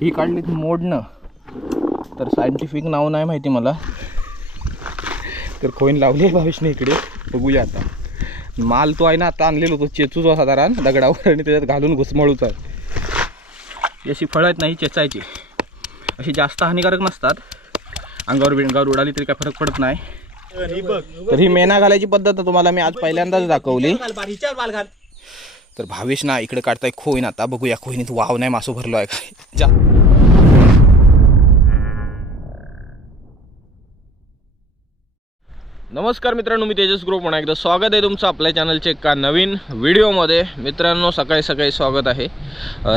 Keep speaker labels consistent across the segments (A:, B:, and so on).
A: ही काढली मोडणं तर सायंटिफिक नाव नाही माहिती मला तर खोईन लावली आहे भावेशने इकडे बघूया आता माल तो आहे ना आता आणलेलो तो चेचूच साधारण दगडावर आणि त्याच्यात घालून घुसमळूचा आहे ही अशी फळं आहेत नाही चेचायची अशी जास्त हानिकारक नसतात अंगावर बिंगावर उडाली तरी काय फरक पडत नाही तर ही मेना घालायची पद्धत तुम्हाला मी आज पहिल्यांदाच दाखवली तर भावेश ना इकडे काढताय खोईन आता बघूया खोईनीत वाव नाही मासो भरलो आहे काय जा. नमस्कार मित्रांनो मी तेजस ग्रुप. म्हणा एकदा स्वागत आहे तुमचं आपल्या चॅनलचे एका नवीन व्हिडिओमध्ये. मित्रांनो सकाळी सकाळी स्वागत आहे.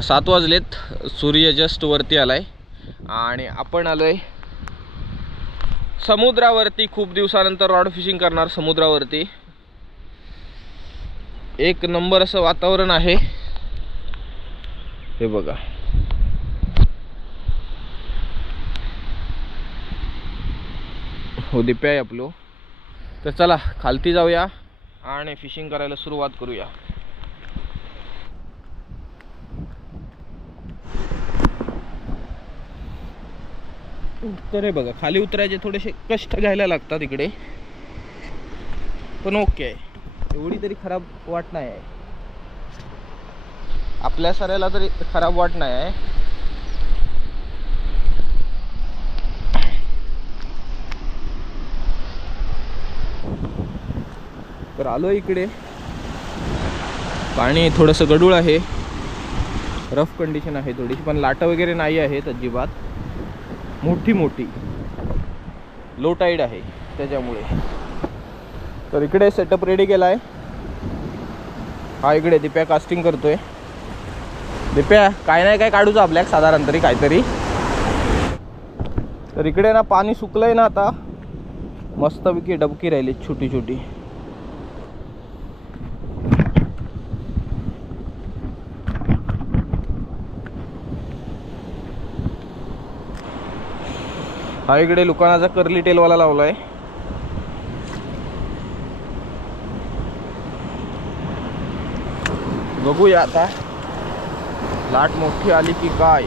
A: सात वाजलेत सूर्य जस्ट वरती आला आहे आणि आपण आलो आहे समुद्रावरती. खूप दिवसानंतर रॉड फिशिंग करणार समुद्रावरती. एक नंबर असं वातावरण आहे. हे बघा. हो दिप्या आहे आपलो. तर चला खालती जाऊया आणि फिशिंग करायला सुरुवात करूया. तर हे बघा. खाली उतरायचे थोडेसे कष्ट घ्यायला लागतात इकडे. पण ओके आहे. एवढी तरी खराब वाट नाही आहे. आपल्या सऱ्याला तरी खराब वाट नाही आहे. तर आलो इकडे. पाणी थोडंसं गडूळ आहे. रफ कंडिशन आहे थोडीशी पण लाटा वगैरे नाही आहेत अजिबात. मोठी मोठी लो टाईड आहे त्याच्यामुळे. तर इकडे सेटअप रेडी केला आहे हा इकडे दिप्या कास्टिंग करतोय. दिप्या काय नाही काय काढूच आपल्याक? साधारण तरी काहीतरी. तर इकडे ना पाणी सुकलंय ना आता. मस्तपैकी डबकी राहिली छोटी छोटी. हा इकडे लुकानाचा कर्ली टेलवाला लावलाय. बघूया आता. लाट मोठी आली की काय?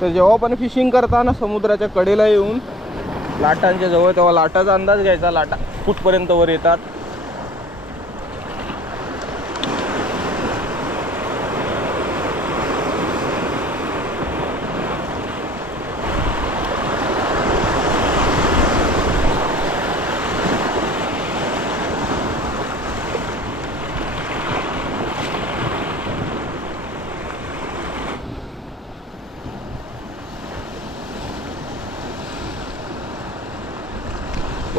A: तर जेव्हा पण फिशिंग करताना समुद्राच्या कडेला येऊन लाटांच्या जवळ तेव्हा लाटाचा अंदाज घ्यायचा. लाटा कुठपर्यंत वर येतात.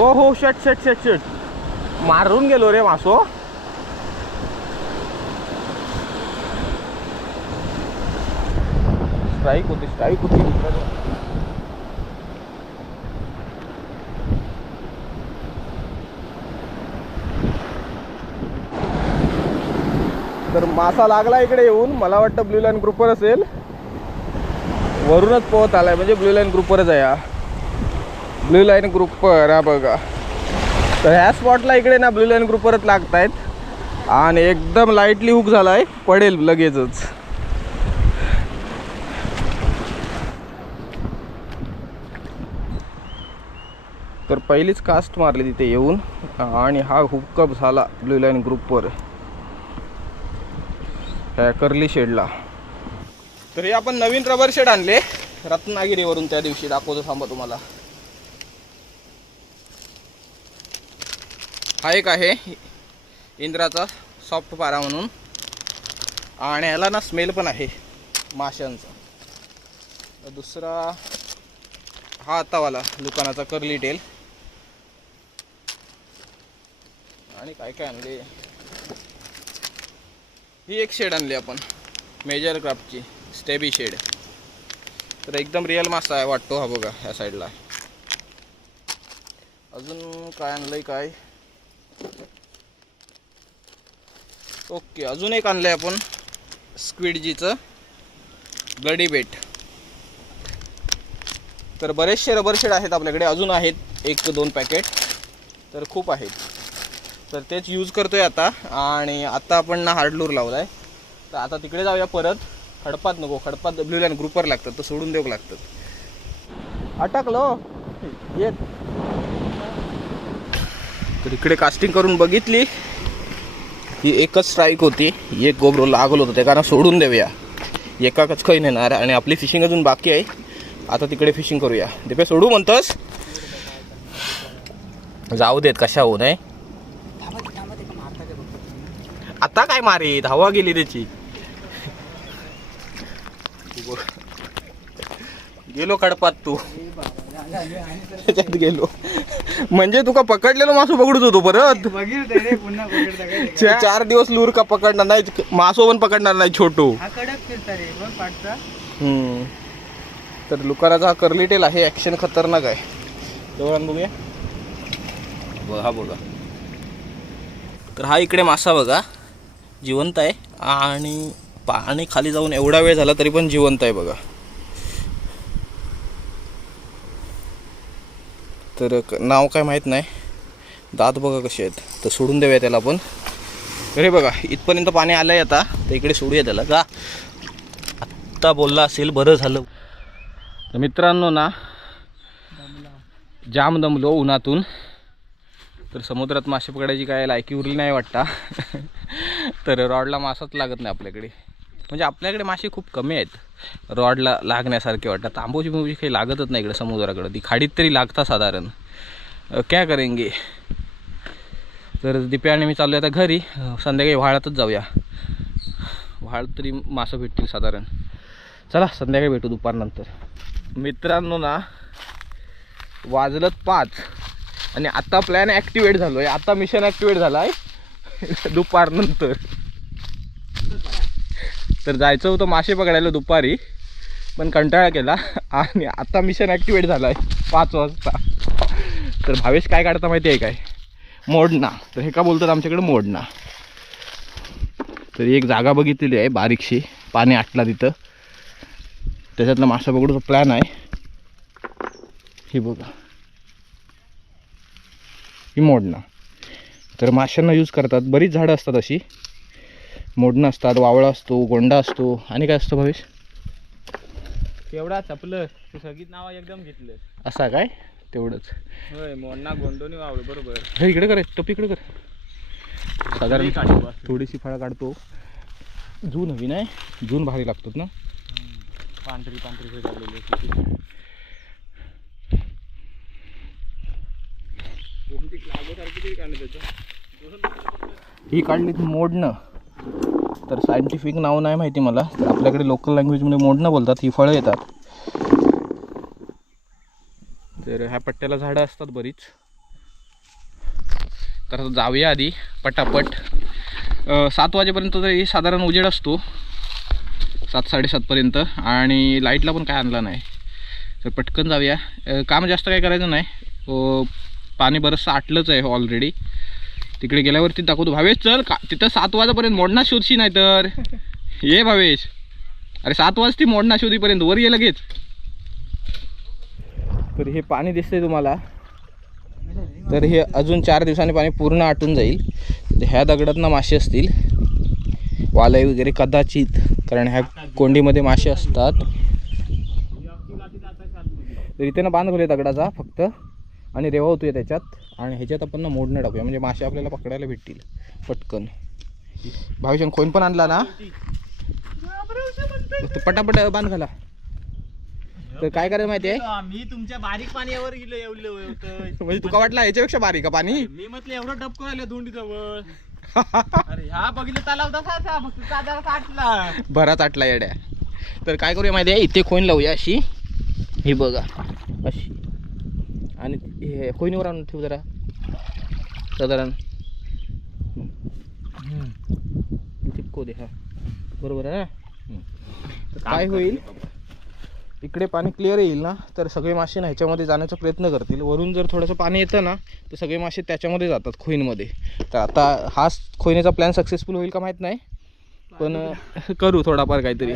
A: ओ हो शट शट शट शट मारून गेलो रे मासो. स्ट्राईक होती स्ट्राईक होती. तर मासा लागला इकडे येऊन. मला वाटतं ब्ल्यू लाईन ग्रुपवर असेल. वरूनच पोहत आलाय. म्हणजे ब्ल्यू लाईन ग्रुपवरच आहे ब्ल्यू लाईन ग्रुपवर हा बघा. तर ह्या स्पॉटला इकडे ना ब्ल्यू लाईन ग्रुपवरच लागत आहेत आणि एकदम लाईटली हुक झाला आहे पडेल लगेचच. तर पहिलीच कास्ट मारली तिथे येऊन. आणि हा हुकअप झाला ब्ल्यू लाईन ग्रुपवर ह्या कर्ली शेडला तरी आपण नवीन रबर शेड आणले. रत्नागिरीवरून त्या दिवशी. दाखवतो थांबा तुम्हाला. हा एक आहे इंद्राचा सॉफ्ट पारा म्हणून. आणि याला ना स्मेल पण आहे माशांचा. दुसरा हा आतावाला दुकानाचा करली टेल आणि काय काय आणले? ही एक शेड आणली आपण मेजर क्राफ्टची स्टेबी शेड तर एकदम रिअल मासा आहे वाटतो हा बघा ह्या साईडला अजून काय आणलंय काय? ओके अजून एक आणलंय आपण. स्क्विडजीचं ब्लडी बेट तर बरेचसे रबर शेड आहेत आपल्याकडे. अजून आहेत एक दोन पॅकेट तर खूप आहेत. तर तेच यूज करतोय आता. आणि आता आपण ना हार्डलूर लावला आहे तर आता तिकडे जाऊया परत. खडपात नको. खडपात डब्ल्यू लाईन ग्रुपवर लागतात. तर सोडून देऊ लागतात. अटकलो. येत. तर इकडे कास्टिंग करून बघितली. ही एकच स्ट्राईक होती. एक गोबरो लागलो होतं. ते कारण सोडून देऊया. एकाकच खैन येणार आणि आपली फिशिंग अजून बाकी आहे. आता तिकडे फिशिंग करूया. दिपे सोडू म्हणतोस? जाऊ देत कशा होऊ नये. आता काय मारे धावा गेली त्याची. गेलो कडपात तू. त्याच्यात गेलो. म्हणजे तुका पकडलेलो मासू पकडत होतो परत?
B: बघितलं रे पुन्हा पकडता काय ते.
A: चा- चार दिवस लूर का पकडणार नाही मासो पण पकडणार नाही छोटू.
B: हा कडक फिरता रे बघ पाठचा.
A: हम्म. तर लुकाराचा हा कर्ली टेल आहे ॲक्शन खतरनाक आहे. जवळ आण बघूया. बघा हा बघा. तर हा इकडे मासा बघा जिवंत आहे. आणि पाणी खाली जाऊन एवढा वेळ झाला तरी पण जिवंत आहे बघा. तर क- नाव काय माहीत नाही. दात बघा कसे आहेत. तर सोडून देऊया त्याला आपण. अरे बघा इथपर्यंत पाणी आलं आहे आता. तर इकडे सोडूया त्याला. का? आत्ता बोलला असेल बरं झालं. तर मित्रांनो ना जाम दमलो उन्हातून. तर समुद्रात मासे पकडायची काय लायकी उरली नाही वाटता. तर रॉडला मासाच लागत नाही आपल्याकडे. म्हणजे आपल्याकडे मासे खूप कमी आहेत. रॉडला लागण्यासारखे वाटतात. तांबूची मुंबई काही लागतच नाही इकडे समुद्राकडे. ती खाडीत तरी लागतात साधारण. क्या करेंगे? तर दिप्या आणि मी चाललो आता घरी. संध्याकाळी व्हाळातच जाऊया. व्हाळ तरी मासं भेटतील साधारण. चला संध्याकाळी भेटू दुपारनंतर. मित्रांनो ना वाजलं पाच. आणि आता प्लॅन ॲक्टिवेट झालो आहे आता मिशन ॲक्टिवेट झाला आहे दुपारनंतर. तर जायचं होतं मासे पकडायला दुपारी पण कंटाळा केला. आणि आता मिशन ॲक्टिवेट झालं आहे पाच वाजता. तर भावेश काय काढता माहिती आहे काय? मोडणा तर हे का बोलतात आमच्याकडे? मोडणा तर एक जागा बघितलेली आहे बारीकशी पाणी आटला तिथं. त्याच्यातला मासा पकडूचा प्लॅन आहे. हे बघा. ही मोडणा तर माशांना यूज करतात. बरीच झाडं असतात अशी. मोडणं असतात वावळा असतो गोंडा असतो. आणि काय असतं भवेश?
B: एवढा चपलं तू सगळीच नाव एकदम घेतलं
A: असा काय? तेवढंच.
B: होय मोन्ना गोंडोनी वावलं बरोबर.
A: हे इकडे कर टोपी इकडे कर. साधारण थोडीशी फळं काढतो. जून हवी नाही जून भारी लागतात ना?
B: पांढरी पांढरी हे झालेली.
A: ही काढली ती मोडणं. तर सायंटिफिक नाव नाही माहिती मला. तर आपल्याकडे लोकल लँग्वेजमध्ये मोडणं बोलतात ही फळं येतात. तर ह्या पट्ट्याला झाडं असतात बरीच. तर आता जाऊया आधी पटापट. सात वाजेपर्यंत तरी साधारण उजेड असतो. सात साडेसातपर्यंत आणि लाईटला पण काय आणला नाही. तर पटकन जाऊया. काम जास्त काय करायचं नाही. पाणी बरंचसं आटलंच आहे ऑलरेडी तिकडे गेल्यावरती दाखवतो. भावेश चल का तिथं सात वाजेपर्यंत मोडणा शोधशी नाही तर ये भावेश. अरे सात वाजती मोडणा शोधीपर्यंत. वर ये लगेच. तर हे पाणी दिसतंय तुम्हाला. तर हे अजून चार दिवसांनी पाणी पूर्ण आटून जाईल. ह्या दगडात मासे असतील. वालय वगैरे कदाचित कारण ह्या कोंडीमध्ये मासे असतात. तर इथे ना बांध खोले दगडाचा फक्त. आणि रेवा होतोय त्याच्यात. आणि ह्याच्यात आपण ना मोडणं टाकूया. म्हणजे मासे आपल्याला पकडायला भेटतील. पटकन. भाविशान कोण पण आणला ना? पटापट बांध घाला. तर काय करायचं माहिती आहे
B: मी तुमच्या बारीक पाण्यावर गेलो एवढं
A: म्हणजे तुका वाटला याच्यापेक्षा बारीक का पाणी?
B: मी म्हटलं एवढं डबको आलं धोंडी जवळ अरे ह्या बघितलं तलाव तसाचा फक्त
A: भरात आटला येड्या. तर काय करूया माहिती आहे इथे खोईन लावूया अशी. ही बघा. अशी. आणि हे खोईनीवर आणून ठेवू जरा. साधारण. चिपको दे हा. बरोबर आहे ना? तर काय होईल? इकडे पाणी क्लिअर येईल ना तर सगळे मासे ना ह्याच्यामध्ये जाण्याचा प्रयत्न करतील. वरून जर थोडंसं पाणी येतं ना तर सगळे मासे त्याच्यामध्ये जातात खोईनमध्ये तर आता हा खोईनेचा प्लॅन सक्सेसफुल होईल का माहीत नाही. पण करू थोडाफार काहीतरी.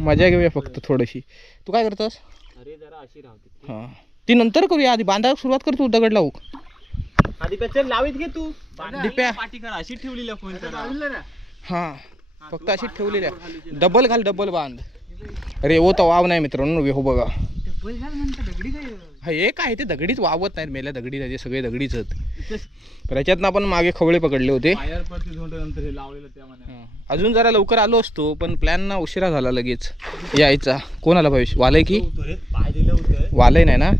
A: मजा घेऊया फक्त थोडीशी. तू काय करतोस?
B: अरे जरा अशी राहते.
A: हां. ती नंतर करूया. आधी बांधायला सुरुवात कर तू दगड लावू.
B: आधी लावीत घे तू. पाठी करा अशी ठेवलेली फोन करा.
A: हां फक्त अशी ठेवलेली आहे डबल घाल डबल बांध. अरे ओ तर वाव नाही मित्रांनो हो बघा. हा एक आहे ते? दगडीच वावत नाहीत मेल्या दगडीच आहे ते सगळे दगडीच आहेत. तर याच्यातनं आपण मागे खवळे पकडले होते.
B: फायर पडते झोंड नंतर हे लावलेलं त्या म्हणे.
A: हा. अजून जरा लवकर आलो असतो पण प्लॅन ना उशिरा झाला लगेच. यायचा. कोण आला भविष्य वालय की?
B: पाय दिलं होतं
A: वालय नाही ना?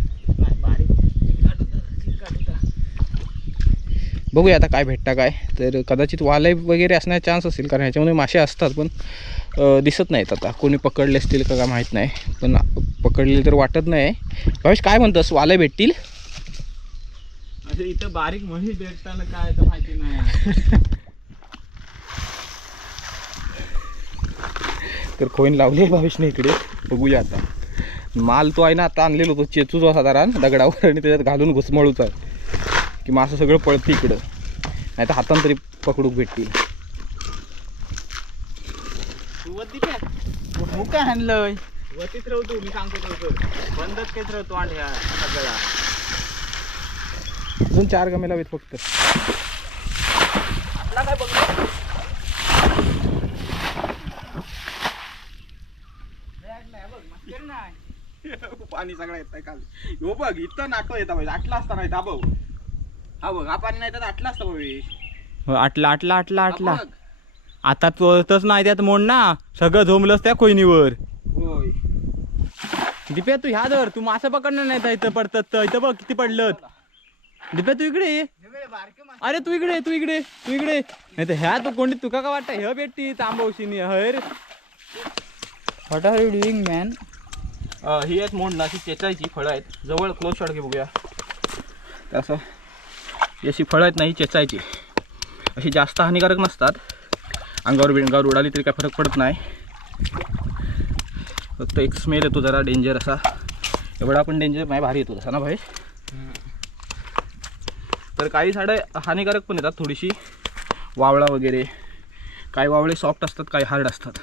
A: बघूया आता काय भेटता काय. तर कदाचित वालय वगैरे असण्याचा चान्स असेल कारण ह्याच्यामध्ये मासे असतात पण दिसत नाहीत आता. कोणी पकडले असतील का काय माहीत नाही. पण पकडले तर वाटत नाही. भविष काय म्हणतोस? वालय भेटतील?
B: इथं बारीक म्हशी भेटताना काय तर माहिती नाही.
A: तर खोईन लावली भावेशने इकडे. बघूया आता. माल तो आहे ना आता आणलेलो होतो चेचूच साधारण दगडावर आणि त्याच्यात घालून घुसमळूच आहे. की मासं सगळं पळतं इकडं. नाही तर हातान तरी पकडूक भेटतील.
B: काय हो काय आणलंय वरतीच राहतो मी सांगतो बंदच काहीच राहतो आणि ह्या सगळ्या
A: अजून चार गमे लावेत फक्त.
B: आपला काय बघ पाणी सगळं येत काल हो बघ इथं नाटो येता पाहिजे आटला असता नाही दाबव हा बघ हा पाणी नाही तर आटला असता पाहिजे
C: आटला आटला आटला आटला. आता तो तस नाही त्यात मोड ना. सगळं झोमलंच त्या कोयनीवर.
B: होय.
C: दिप्या तू ह्या धर. तू मासे पकडणार नाही तर इथं पडतात तर. इथं बघ किती पडलं दिप्या तू इकडे ये. अरे तू इकडे तू इकडे तू इकडे नाही तर ह्या तू कोणी तुका का वाटतं? हे भेटती तांबवशीनी. हर.
D: What are you doing man
A: ही आहेत मोड ना अशी चेचायची फळं आहेत. जवळ क्लोज शॉट घे बघूया तर अशी फळं आहेत ना ही चेचायची. अशी जास्त हानिकारक नसतात. अंगावर बिंगावर उडाली तरी काय फरक पडत नाही. फक्त एक स्मेल येतो जरा डेंजर असा. एवढा पण डेंजर नाही भारी येतो तसा ना भाई? तर काही झाडं हानिकारक पण येतात थोडीशी. वावळा वगैरे. काही वावळे सॉफ्ट असतात काही हार्ड असतात.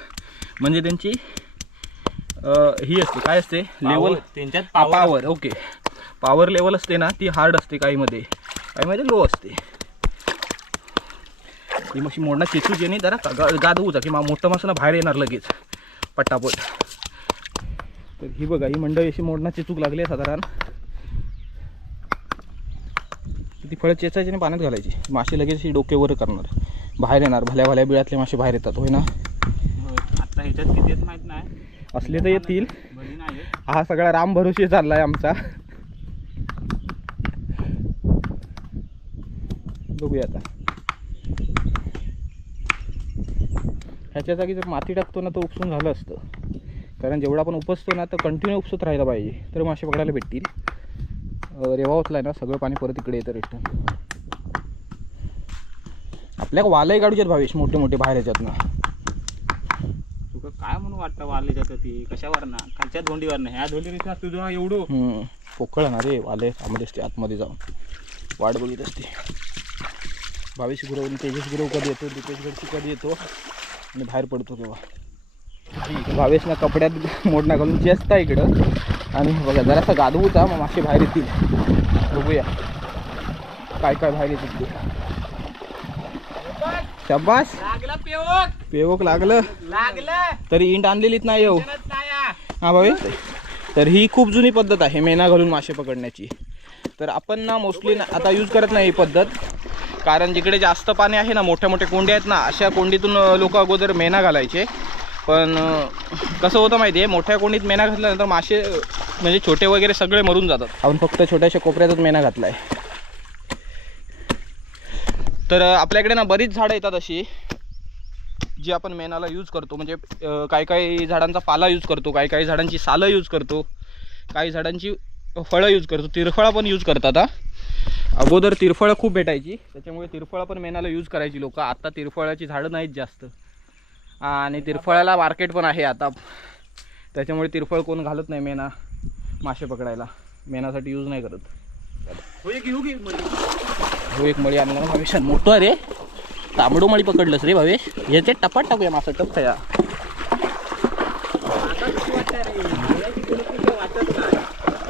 A: म्हणजे त्यांची ही असते काय असते? लेवल
B: त्यांच्यात
A: पॉवर ओके पॉवर लेवल असते ना ती हार्ड असते काहीमध्ये. काहीमध्ये लो असते. ती मशी मोडणं चेचूची आणि जरा गादवूचा की मा मोठं मासं ना बाहेर येणार लगेच. पट्टापट तर ही बघा ही मंडळी अशी मोडणं चेचूक लागली आहे साधारण. ती फळं चेचायची आणि पाण्यात घालायची. मासे लगेच अशी डोकेवर करणार. बाहेर येणार भल्या भल्या बिळातले मासे बाहेर येतात होय ना?
B: आता ह्याच्यात किती माहीत नाही.
A: असले तर येतील. हा सगळा राम भरोसे चाललाय आमचा. बघूया आता. ह्याच्या जागी जर माती टाकतो ना तर उपसून झालं असतं. कारण जेवढा आपण उपसतो ना तर कंटिन्यू उपसत राहायला पाहिजे. तर मासे पकडायला भेटतील. रेवा उचलाय ना सगळं पाणी परत इकडे येतं रिटर्न आपल्या वालही काढूच्यात भावेश मोठे मोठे बाहेर याच्यात ना.
B: तुका काय म्हणून वाटतं वारले जातं ती? कशावर ना? खालच्या धोंडीवर ना? ह्या धोंडीवर तुझं एवढं.
A: पोकळ ना रे वाले. आतमध्ये असते आतमध्ये जाऊन. वाट बघित असते. भावेश गुरव तेजस गुरव कधी येतो दीपेश गडची कधी येतो आणि बाहेर पडतो तेव्हा. भावेश ना कपड्यात मोडणा घालून चेसता इकडं आणि बघा जरासा गादवूचा मग मासे बाहेर येतील. बघूया. काय काय बाहेर येतील ते. शब्बास
B: पेवक.
A: लागलं.
B: लागलं.
A: तरी इंट आणलेलीच नाही येऊ
B: नाही
A: हा. भावे. तर ही खूप जुनी पद्धत आहे मेना घालून मासे पकडण्याची. तर आपण ना मोस्टली आता यूज करत नाही ही पद्धत. कारण जिकडे जास्त पाणी आहे ना मोठ्या मोठ्या कोंडी आहेत ना अशा कोंडीतून लोक अगोदर मेना घालायचे. पण कसं होतं माहिती आहे मोठ्या कोंडीत मेना घातल्यानंतर मासे म्हणजे छोटे वगैरे सगळे मरून जातात. आपण फक्त छोट्याशा कोपऱ्यातच मेना घातला आहे तर आपल्याकडे ना बरीच झाडं येतात अशी जी आपण मेनाला यूज करतो. म्हणजे काही काही झाडांचा पाला यूज करतो काही काही झाडांची सालं यूज करतो काही झाडांची फळं यूज करतो तिरफळा पण यूज करतात हा. अगोदर तिरफळं खूप भेटायची. त्याच्यामुळे तिरफळं पण मेनाला यूज करायची लोक. आता तिरफळाची झाडं नाहीत जास्त. आणि तिरफळाला मार्केट पण आहे आता. त्याच्यामुळे तिरफळ कोण घालत नाही मेना. मासे पकडायला. मेनासाठी यूज नाही करत. हो एक मळी? आणला ना भावेश. मोठं रे. तांबडो मळी पकडलंस रे भावेश. याचे टपाट टाकूया मासा टप खया.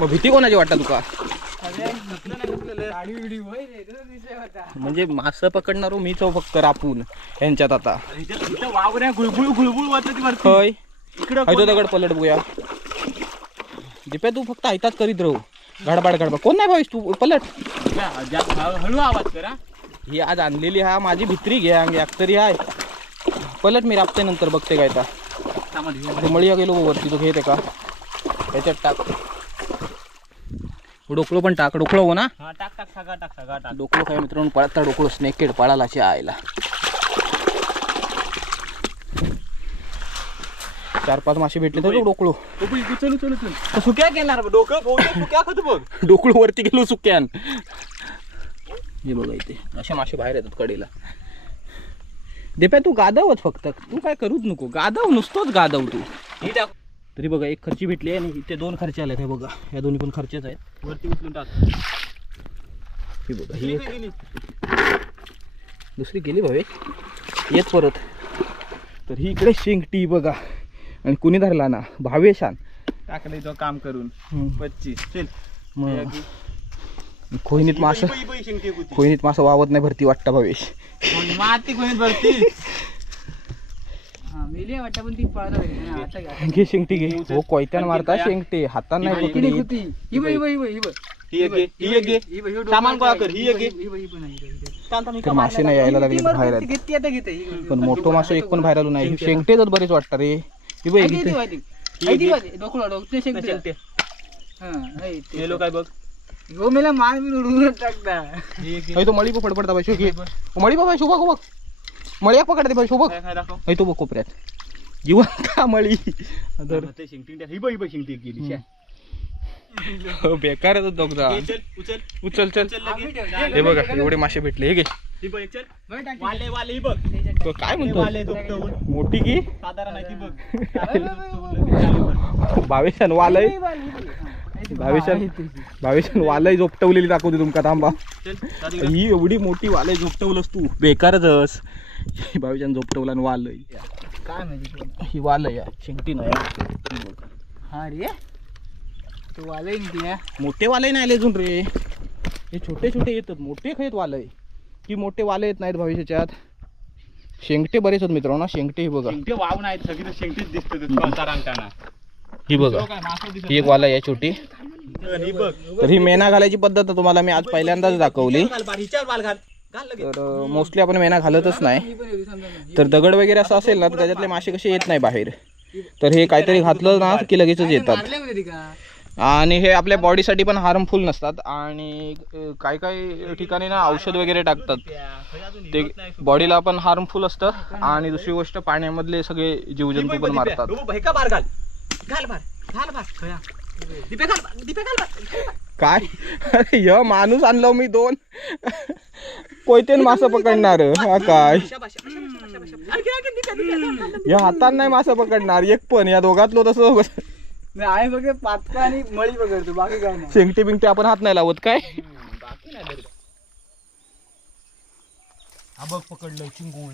A: मग भीती कोणाची वाटतं तुका?
D: होय.
A: म्हणजे मासं पकडणार मीच आहो फक्त रापून यांच्यात आता.
C: आहे गुळगुळ ती इकडं
A: तो दगड पलट बघूया. दिप्या तू फक्त ऐतात करीत राहू. गडबड गडबड. कोण नाही भावीस तू? पलट.
C: हळू आवाज करा.
A: ही आज आणलेली हा माझी भित्री घे अंग एक तरी आहे पलट मी राबते नंतर बघते काय मळीया गेलो वरती तो घेते का? त्याच्यात टाक. डोकळो पण टाक डोकळो हो ना?
C: हा टाक टाक सगळा टाक सगळा टाक.
A: डोकळो काय मित्रांनो पळता डोकळो स्नेकेड पळाला अशी आयला चार पाच मासे भेटले तर डोकळो.
C: सुक्या घेणार डोकं बहुतेक सुक्या खात बघ.
A: डोकळो वरती गेलो सुक्यान. हे बघा इथे असे मासे बाहेर येतात कडेला. देप्या तू गादावच फक्त. तू काय करूच नको. गादाव नुसतोच गादाव तू. तरी बघा एक खर्ची भेटली आणि इथे दोन खर्चे आले हे बघा. या दोन्ही पण खर्चेच आहेत.
C: वरती उचलून टाक.
A: ही बघा ही दुसरी गेली भावे येत परत. तर ही इकडे शिंगटी बघा. आणि कुणी धरला ना? भावेशान
C: टाकलं तो काम करून. पच्चीस. चल.
A: मग खोईनीत मासं. खोईनीत मासं वावत नाही भरती वाटतं भावेश.
C: माती कोणी भरती.
D: मेली वाटतं पण ती पळत.
A: घे शिंगटी घे. हो कोयत्यान मारता शेंगटे. हातात नाही.
D: ही बघ, ही बघ, ही बघ, ही बघ.
C: ही एक घे ही एक घे.
D: ही ही
C: सामान गोळा. कर, ही
D: ही
C: एक घे.
D: ही ही ही ही
A: मासे नाही यायला लागले बाहेर.
D: ही.
A: पण मोठं मासं एक पण बाहेर आलो नाही. शेंगटे तर बरेच वाटतं रे. ही बघ.
C: शिंगटे.
D: हा.
C: मेलो काय बघ.
D: हो, मेला मार मी उडवून टाकता.
C: ही घे.
A: तो मळी पण फडफडता बाई शोघे मळी बाबा शोभा बघ. मळ्या पकडते बाई शोभा
C: काय काय दाखव.
A: अय तो बघ कोपऱ्यात. जिवंत का मळी? तर
C: ते शिंगटी टाक. ही बघ ही बघ शिंगटी एक गेली शा.
A: बेकार दोघदा
C: घे, चल उचल.
A: उचल चल. हे बघा एवढे मासे भेटले हे घे.
C: ही बघ एक चल.
D: बरं, टाक.
C: वाले वाले ही बघ.
A: तो काय
C: हे वाले
A: म्हणतो
C: दुपटवून.
A: मोठी की?
C: साधारण आहे ती बघ.
A: बावीसान वालय.
D: ही ही. हा, हा, ती.
A: बावीसान वालय झोपटवलेली दाखवते तुमका थांबा.
C: चल.
A: ही एवढी मोठी वालय झोपटवलंस तू. बेकारच. बावीसान झोपटवला आणि वालय
D: काय तुला?
A: ही वालय या शिंगटी नाही
D: हा रे तू वालय ना हा.
A: मोठे वालय नाही आले अजून रे हे छोटे छोटे येतात मोठे खायत वालय की मोठे वाले येत नाहीत भविष्याच्यात शेंगटे बरेच आहेत मित्रांनो शेंगटे हे बघा
C: शिंगटे वाव नाही सगळी शिंगटीच
A: ही बघा ही एक वाला आहे छोटी.
C: ही
A: तर ही मेना घालायची पद्धत तुम्हाला मी आज पहिल्यांदाच दाखवली तर मोस्टली आपण मेना घालतच नाही.
D: ही.
A: तर दगड वगैरे असं असेल ना तर त्याच्यातले मासे कसे येत नाही बाहेर. तर हे काहीतरी घातलं ना की लगेचच येतात. आणि हे आपल्या बॉडीसाठी पण हार्मफुल नसतात. आणि काही काही ठिकाणी ना औषध वगैरे टाकतात. ते बॉडीला पण हार्मफुल असतं. आणि दुसरी गोष्ट पाण्यामधले सगळे जीवजंतू पण मारतात. काय? अरे य माणूस आणलो मी दोन. कोयतेन मासं पकडणार. हा काय. या हातात नाही मासं पकडणार. एक पण या दोघातलो तसं
D: नाही आहे फक्त पातका आणि मळी पकडतो बाकी काय नाही.
A: शेंगटे बिंगटे आपण हात नाही लावत काय?
C: बाकी नाही.
A: हा बघ पकडलं चिंगूळ.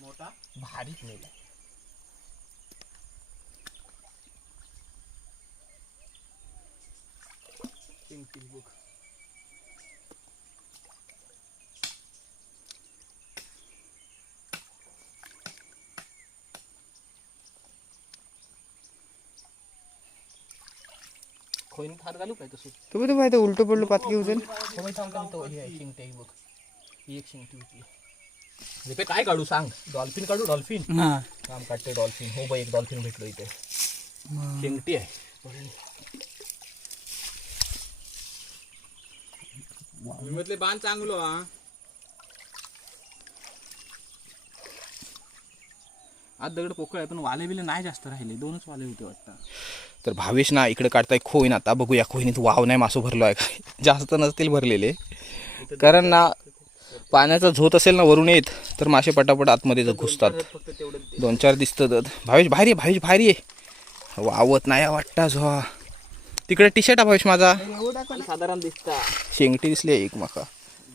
C: मोठा?
A: भारीच खोईन हात घालू काय तसं?
D: तू तू पाहिजे उलटं पडलं पातकी उचल
A: खोई थांब थांब तो ही आहे शिंगटे बघ. ही एक शिंगटी होती. रिपे काय काढू सांग? डॉल्फिन काढू? डॉल्फिन?
D: हा.
A: काम काढते डॉल्फिन. हो बाई एक डॉल्फिन भेटलो इथे. शिंगटी आहे.
C: विमतले बाण चांगलो हा.
A: आज दगड पोकळ आहे पण वाले बिले नाही जास्त राहिले. दोनच वाले होते वाटतं. तर भावेश ना इकडे काढताय खोईन आता बघूया खोईनीत वाव नाही मासू भरलो आहे काय? जास्त नसतील भरलेले. कारण ना पाण्याचा झोत असेल ना वरून येत तर मासे पटापट आतमध्ये घुसतात. दोन चार दिसतात भावेश भारी आहे भावेश भारी आहे वावत नाही वाटता झो तिकडे टी शर्ट आहे भावेश माझा.
C: साधारण दिसता.
A: शेंगटी दिसली एक माका.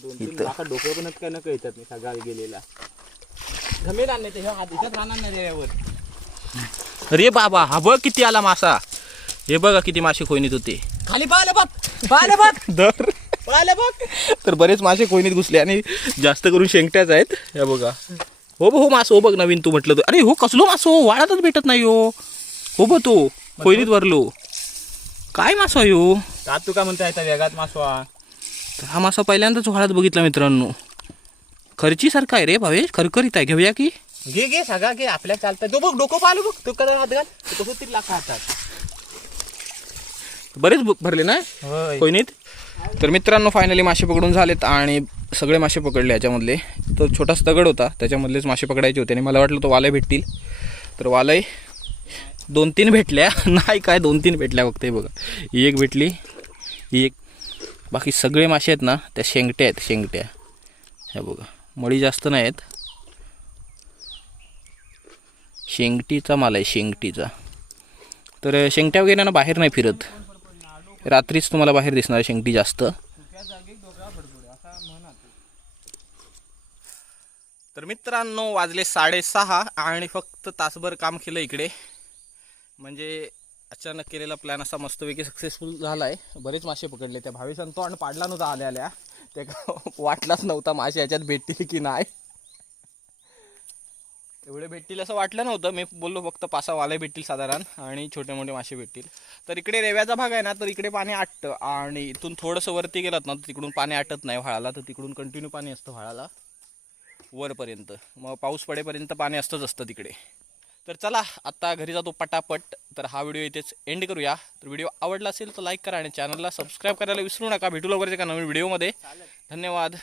C: डोकं पण काय न कळतात मी गेलेला. राहणार नाही रे
A: बाबा हा बघ किती आला मासा. हे बघा किती मासे खोईनीत होते.
C: खाली पाहिले बघ पाहिले बघ.
A: दर.
B: पळाले बघ.
A: तर बरेच मासे कोयनीत घुसले आणि जास्त करून शेंगट्याच आहेत. हे बघा. हो बघ हो मास हो बघ नवीन तू म्हटलं तू अरे हो कसलो मास? वाळातच भेटत नाही हो. हो बघ तो कोयनीत भरलो. काय मासा हो
B: का तू का म्हणताय त्या वेगात मासवा
A: तर हा मासा पहिल्यांदाच वाळात बघितला मित्रांनो. खर्चीसारखा आहे रे भावेश खरखरीत आहे घेऊया की?
B: घे घे सगळा घे आपल्या चालतंय. तो बघ डोकं पाहिलं बघ तो कदा हात घाल. तो कसं तरी लाख हातात.
A: बरेच भरले ना?
B: होय.
A: कोयनीत तर मित्रांनो फायनली मासे पकडून झालेत आणि सगळे मासे पकडले याच्यामधले. तो छोटासा दगड होता त्याच्यामधलेच मासे पकडायचे होते आणि मला वाटलं तो वाले भेटतील. तर वालय दोन तीन भेटल्या. नाही काय दोन तीन भेटल्या फक्त हे बघा. ही एक भेटली. ही एक. बाकी सगळे मासे आहेत ना त्या शेंगट्या आहेत शेंगट्या. ह्या बघा. मळी जास्त नाही आहेत. शेंगटीचा माल आहे शेंगटीचा. तर शेंगट्या वगैरे ना बाहेर नाही फिरत. रात्रीच तुम्हाला बाहेर दिसणार शेंगटी जास्त. तर मित्रांनो वाजले साडेसहा आणि फक्त तासभर काम केलं इकडे. म्हणजे अचानक केलेला प्लॅन असा मस्तपैकी सक्सेसफुल झाला आहे बरेच मासे पकडले. त्या भावेशान तोंड पाडला नव्हता आल्या आल्या ते वाटलाच नव्हता मासे याच्यात भेटतील की नाही. एवढे भेटतील असं वाटलं नव्हतं. मी बोललो फक्त पासा वाले भेटतील साधारण आणि छोटे मोठे मासे भेटतील. तर इकडे रेव्याचा भाग आहे ना तर इकडे पाणी आटतं. आणि इथून थोडंसं वरती गेलात ना तर तिकडून पाणी आटत नाही व्हाळाला. तर तिकडून कंटिन्यू पाणी असतं व्हाळाला. वरपर्यंत. मग पाऊस पडेपर्यंत पाणी असतंच असतं तिकडे. तर चला आत्ता घरी जातो पटापट. तर हा व्हिडिओ इथेच एंड करूया. तर व्हिडिओ आवडला असेल तर लाईक करा आणि चॅनलला सबस्क्राईब करायला विसरू नका. भेटू लवकरच एका नवीन व्हिडिओमध्ये. धन्यवाद.